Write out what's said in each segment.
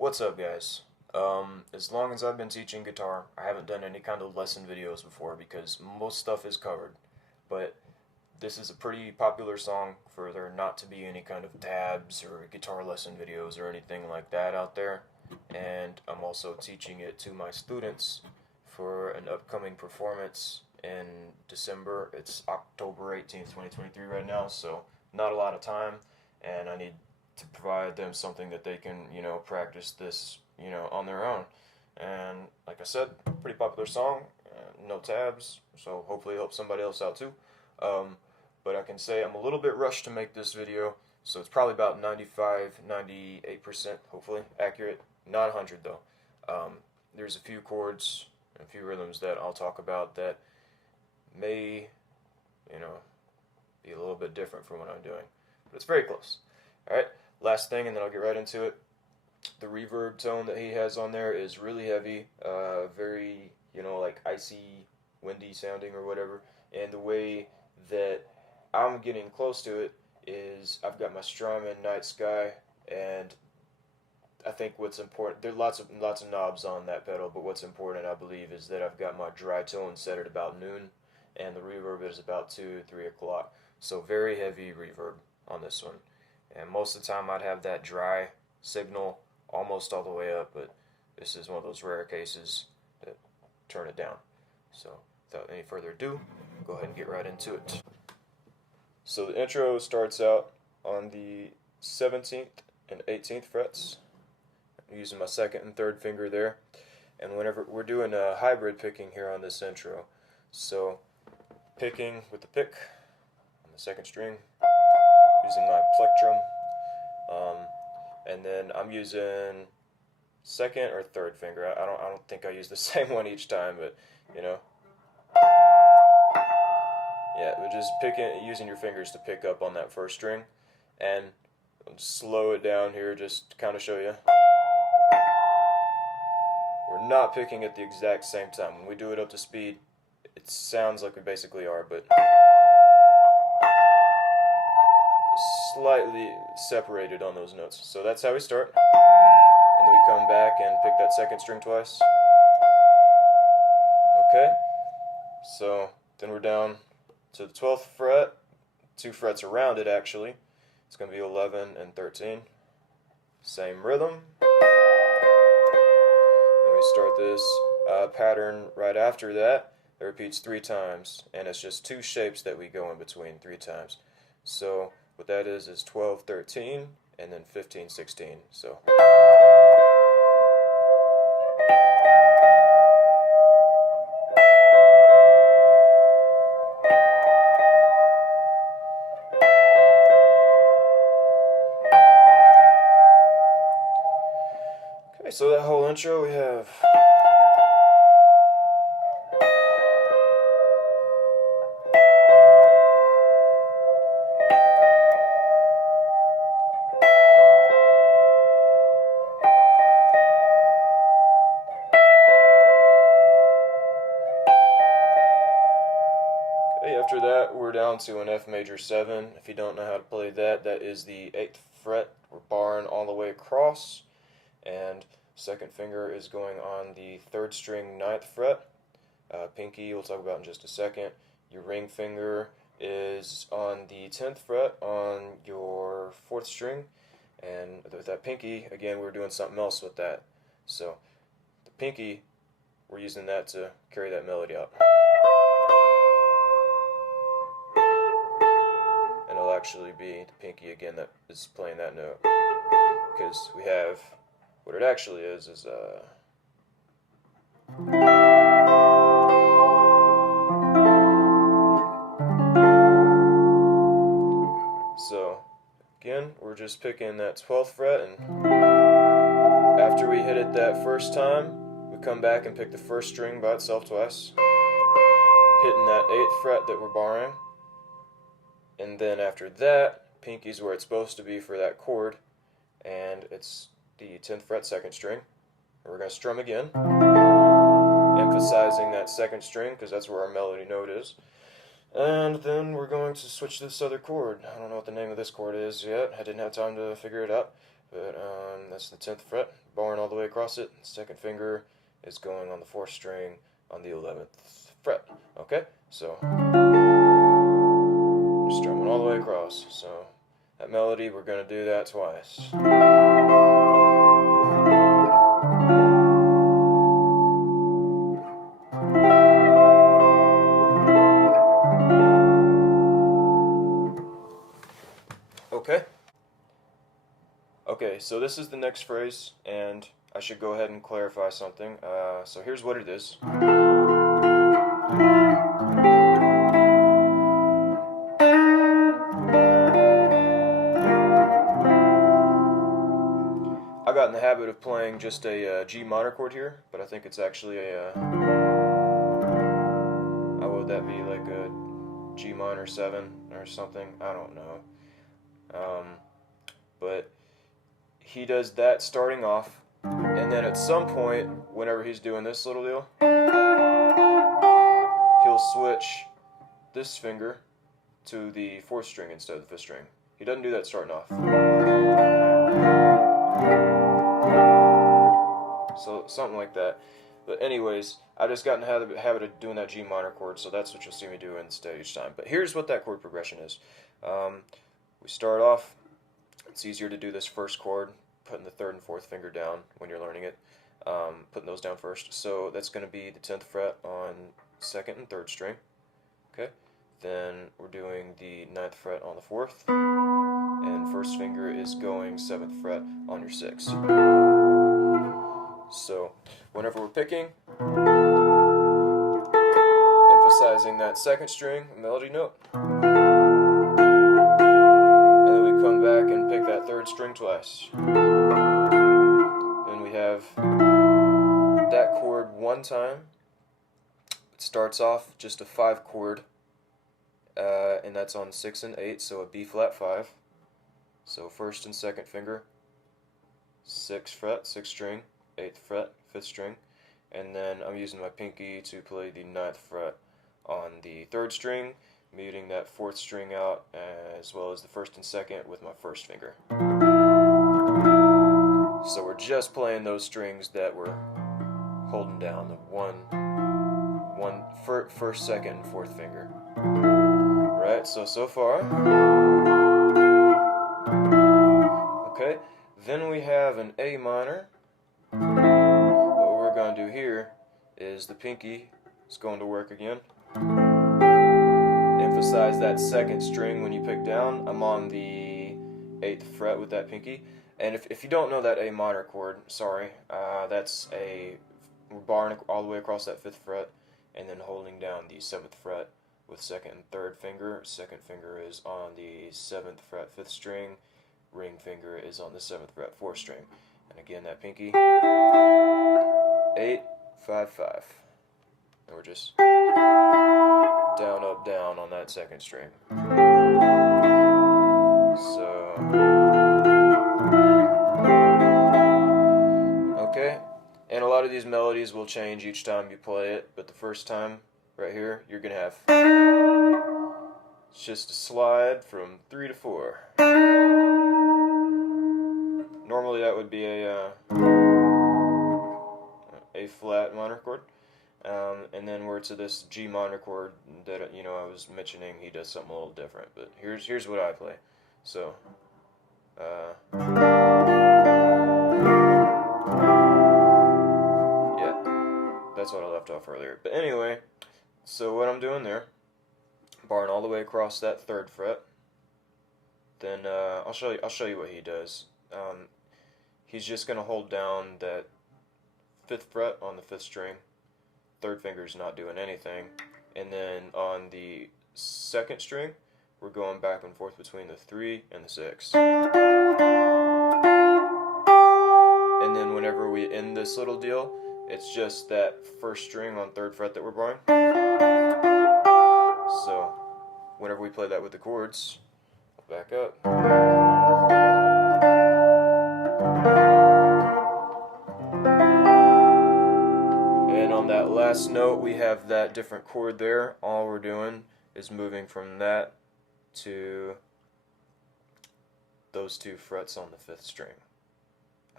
What's up, guys? As long as I've been teaching guitar, I haven't done any kind of lesson videos before because most stuff is covered. But this is a pretty popular song for there not to be any kind of tabs or guitar lesson videos or anything like that out there. And I'm also teaching it to my students for an upcoming performance in December. It's October 18th, 2023 right now, so not a lot of time, and I need to provide them something that they can, practice this, on their own. And like I said, pretty popular song, no tabs, so hopefully it helps somebody else out too. But I can say I'm a little bit rushed to make this video, so it's probably about 95, 98%, hopefully, accurate. Not 100 though. There's a few chords and a few rhythms that I'll talk about that may, be a little bit different from what I'm doing. But it's very close. Alright, last thing, and then I'll get right into it. The reverb tone that he has on there is really heavy, very, like icy, windy sounding or whatever. And the way that I'm getting close to it is I've got my Strymon Night Sky, and I think what's important, there are lots of knobs on that pedal, but what's important, I believe, is that I've got my dry tone set at about noon, and the reverb is about 2, 3 o'clock. So very heavy reverb on this one. And most of the time I'd have that dry signal almost all the way up, but this is one of those rare cases that turn it down. So without any further ado, go ahead and get right into it. So the intro starts out on the 17th and 18th frets. I'm using my second and third finger there. And whenever we're doing a hybrid picking here on this intro. So picking with the pick on the second string, using my plectrum, and then I'm using second or third finger. I don't think I use the same one each time, but yeah, we're just using your fingers to pick up on that first string, and I'll just slow it down here just to kind of show you. We're not picking at the exact same time. When we do it up to speed, it sounds like we basically are, but slightly separated on those notes. So that's how we start. And then we come back and pick that second string twice. Okay. So then we're down to the 12th fret, 2 frets around it actually. It's going to be 11 and 13. Same rhythm. And we start this pattern right after that. It repeats 3 times, and it's just 2 shapes that we go in between 3 times. So what that is 12, 13, and then 15, 16. So okay, so that whole intro we have after that, we're down to an F major 7. If you don't know how to play that, that is the 8th fret. We're barring all the way across, and second finger is going on the 3rd string 9th fret. Pinky, we'll talk about in just a second. Your ring finger is on the 10th fret on your 4th string, and with that pinky, again, we're doing something else with that. So the pinky, we're using that to carry that melody out. And it'll actually be the pinky again that is playing that note, because we have what it actually is so again we're just picking that 12th fret, and after we hit it that first time we come back and pick the first string by itself twice, hitting that 8th fret that we're barring. And then after that, pinky's where it's supposed to be for that chord, and it's the 10th fret 2nd string. And we're going to strum again, emphasizing that 2nd string because that's where our melody note is. And then we're going to switch to this other chord. I don't know what the name of this chord is yet. I didn't have time to figure it out. But that's the 10th fret, barring all the way across it. Second finger is going on the 4th string on the 11th fret. Okay, so strumming all the way across. So that melody, we're going to do that twice. Okay. Okay, so this is the next phrase, and I should go ahead and clarify something. So here's what it is. I got in the habit of playing just a G minor chord here, but I think it's actually a, how would that be, like a G minor 7 or something? I don't know. But he does that starting off, and then at some point, whenever he's doing this little deal, he'll switch this finger to the 4th string instead of the 5th string. He doesn't do that starting off. So something like that. But anyways, I just got in the habit of doing that G minor chord, so that's what you'll see me do instead each time. But here's what that chord progression is. We start off, it's easier to do this first chord, putting the 3rd and 4th finger down when you're learning it, putting those down first. So that's going to be the 10th fret on 2nd and 3rd string. Okay. Then we're doing the 9th fret on the 4th, and 1st finger is going 7th fret on your 6th. So whenever we're picking, emphasizing that 2nd string melody note, and then we come back and pick that 3rd string twice. Then we have that chord one time. It starts off just a 5 chord, and that's on 6 and 8, so a B flat 5. So 1st and 2nd finger, 6th fret, 6th string, 8th fret, 5th string, and then I'm using my pinky to play the 9th fret on the 3rd string, muting that 4th string out, as well as the 1st and 2nd with my 1st finger. So we're just playing those strings that we're holding down, the 1st, 2nd, and 4th finger. Right, so far. Okay, then we have an A minor. What we're going to do here is the pinky is going to work again. Emphasize that 2nd string when you pick down. I'm on the 8th fret with that pinky. And if you don't know that A minor chord, sorry, that's we're barring all the way across that 5th fret and then holding down the 7th fret with 2nd and 3rd finger. 2nd finger is on the 7th fret 5th string. Ring finger is on the 7th fret 4th string. And again, that pinky, 8, 5, 5. And we're just down, up, down on that 2nd string. So, okay. And a lot of these melodies will change each time you play it, but the first time, right here, you're going to have, it's just a slide from 3 to 4. Normally that would be a flat minor chord, and then we're to this G minor chord that I was mentioning. He does something a little different, but here's what I play. So, yeah, that's what I left off earlier. But anyway, so what I'm doing there, barring all the way across that 3rd fret. Then I'll show you what he does. He's just going to hold down that 5th fret on the 5th string. 3rd finger's not doing anything. And then on the 2nd string, we're going back and forth between the 3 and the 6. And then whenever we end this little deal, it's just that 1st string on 3rd fret that we're barring. So whenever we play that with the chords, back up. And on that last note, we have that different chord there. All we're doing is moving from that to those 2 frets on the 5th string.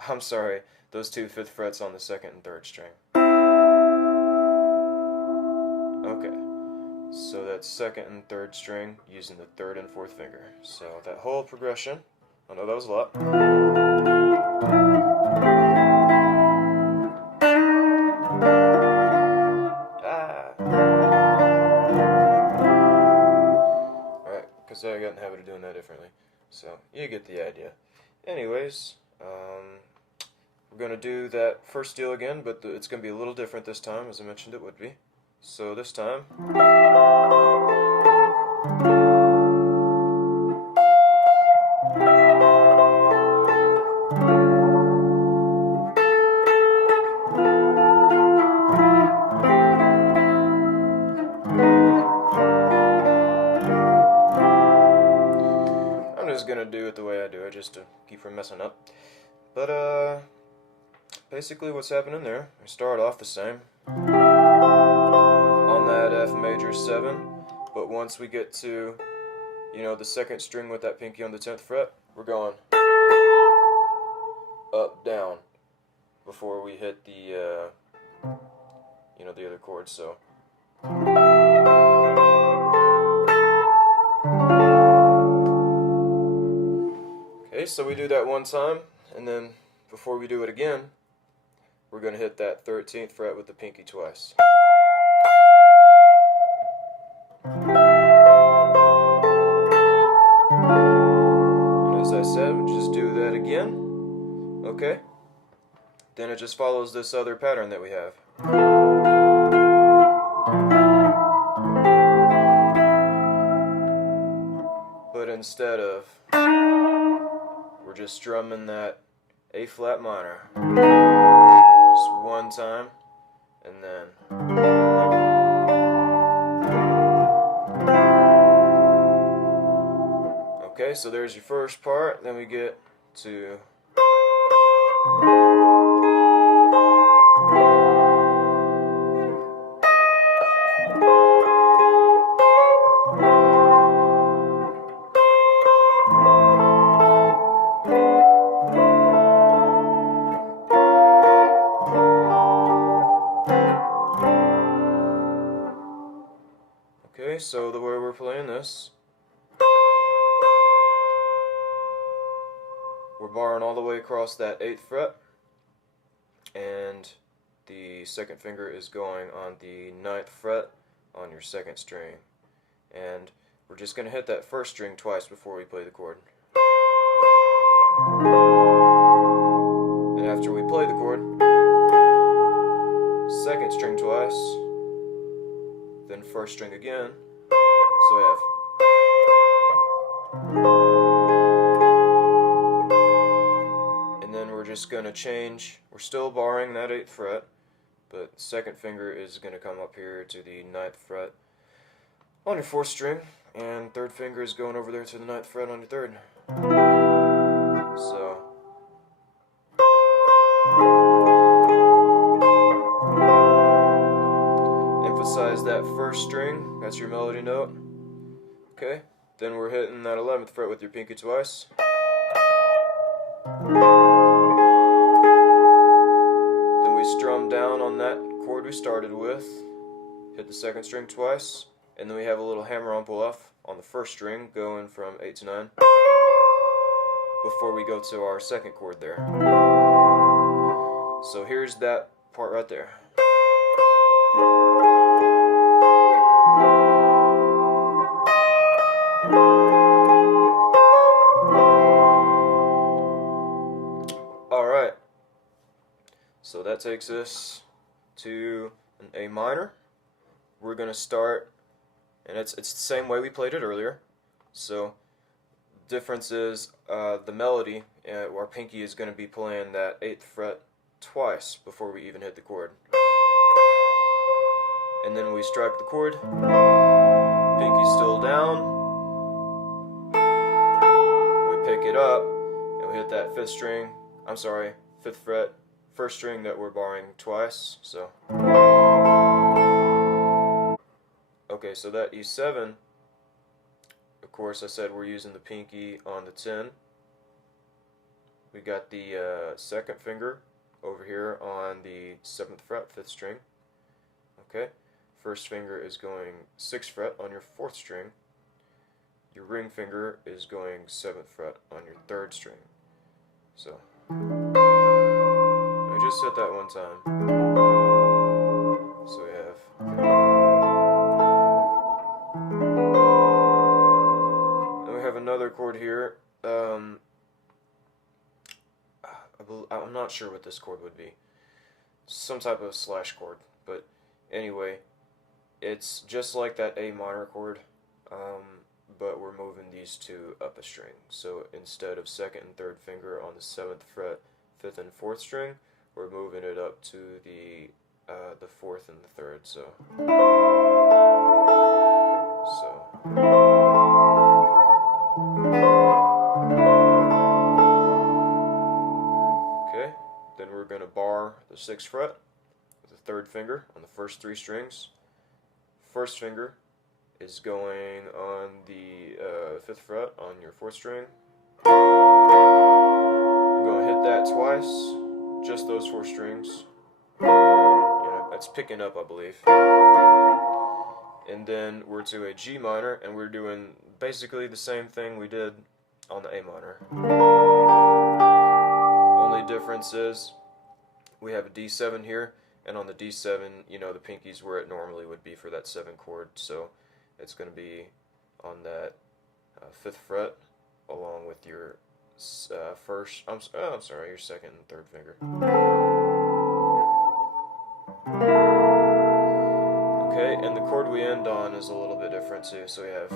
I'm sorry, those two fifth frets on the second and third string. Okay, so that's second and third string using the third and fourth finger. So that whole progression, I know that was a lot. Alright, because I got in the habit of doing that differently. So you get the idea. Anyways, we're going to do that first deal again, but it's going to be a little different this time, as I mentioned it would be. So this time, I'm just going to do it the way I do it, just to keep from messing up. But, basically what's happening there, we start off the same on that F major 7, but once we get to, you know, the second string with that pinky on the 10th fret, we're going up, down before we hit the, you know, the other chords, so. Okay, so we do that one time, and then before we do it again, we're going to hit that 13th fret with the pinky twice. And as I said, we just do that again. Okay? Then it just follows this other pattern that we have. But instead of, we're just strumming that A flat minor. Just one time, and then. Okay, so there's your first part, then we get to. Okay, so the way we're playing this, we're barring all the way across that 8th fret, and the second finger is going on the 9th fret on your second string. And we're just going to hit that first string twice before we play the chord. And after we play the chord, second string twice, then first string again, so we have. And then we're just going to change, we're still barring that 8th fret, but second finger is going to come up here to the 9th fret on your 4th string, and third finger is going over there to the 9th fret on your 3rd. So. Emphasize that first string, that's your melody note. Okay, then we're hitting that 11th fret with your pinky twice. Then we strum down on that chord we started with, hit the second string twice, and then we have a little hammer on pull off on the first string going from 8 to 9 before we go to our second chord there. So here's that part right there. Alright, so that takes us to an A minor. We're going to start, and it's the same way we played it earlier. So, difference is the melody, our pinky is going to be playing that 8th fret twice before we even hit the chord. And then we strike the chord, pinky's still down, we pick it up, and we hit that 5th fret, first string that we're barring twice, so. Okay, so that E7, of course I said we're using the pinky on the 10, we got the second finger over here on the 7th fret, 5th string. Okay, first finger is going 6th fret on your 4th string. Your ring finger is going 7th fret on your 3rd string. So, I just hit that one time. So we have. Then we have another chord here. I'm not sure what this chord would be. Some type of slash chord. But anyway, it's just like that A minor chord, but we're moving these two up a string. So instead of 2nd and 3rd finger on the 7th fret, 5th and 4th string, we're moving it up to the 4th and the 3rd. So. Okay, then we're going to bar the 6th fret with the 3rd finger on the first 3 strings. First finger is going on the 5th fret on your 4th string. We're going to hit that twice, just those 4 strings. That's picking up, I believe. And then we're to a G minor, and we're doing basically the same thing we did on the A minor. Only difference is we have a D7 here, and on the D7, the pinky's where it normally would be for that 7 chord, so it's going to be on that 5th fret along with your your 2nd and 3rd finger. Okay, and the chord we end on is a little bit different too, so we have,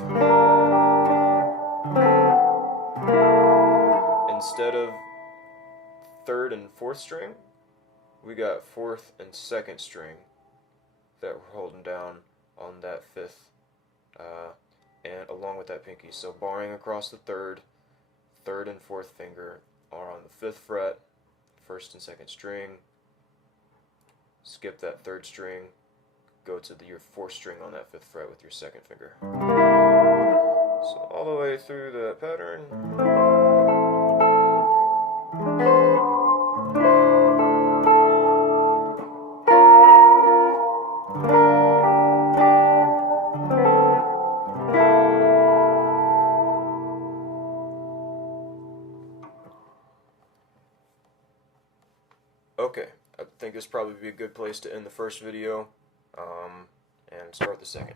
instead of 3rd and 4th string, we got 4th and 2nd string that we're holding down on that 5th, and along with that pinky. So barring across the 3rd and 4th finger are on the 5th fret, 1st and 2nd string, skip that 3rd string, go to your 4th string on that 5th fret with your 2nd finger. So all the way through the pattern. Okay, I think this probably be a good place to end the first video and start the second.